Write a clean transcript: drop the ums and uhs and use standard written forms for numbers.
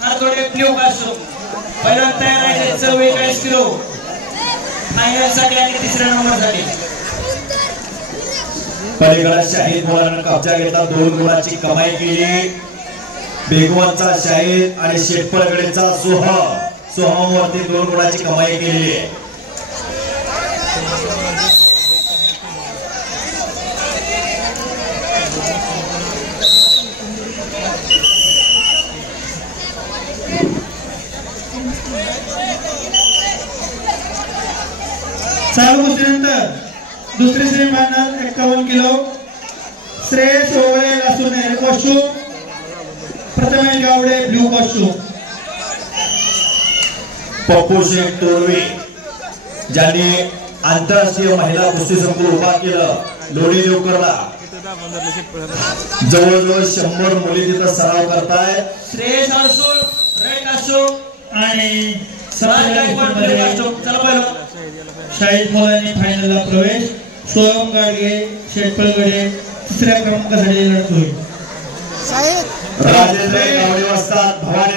खारतोडे प्लिओ कासो पहिला तयार आहे 44 किलो फायनल साठी आणि तिसऱ्या नंबर साठी पलीकडे शाहीद मोलानं कब्जा घेतला 2 गुणाची कमाई केली बेगवानचा शाहीद आणि शेटपळगडेचा सोहम वरती 2 गुणाची कमाई केली चालू कुस्तीनंतर दुसरी सेमीफायनल 51 किलो श्रेयस ओवळे लासून red costume Prathamesh Gawde blue costume Pappu Shaikh Torve ज्यांनी आंतरराष्ट्रीय महिला कुस्ती संकुल उभा केलं लोणी देवकरला जवळजवळ 100 मुली तिथं सराव करतायत श्रेयस आसो रेड कासो आणि चला पहिलं शाहीद मोलानी फायनलला प्रवेश सोहम गाडगे शेटपळगडे तिसऱ्या क्रमांकासाठी लढत होईल राजेंद्र गावडे वाजतात भवानी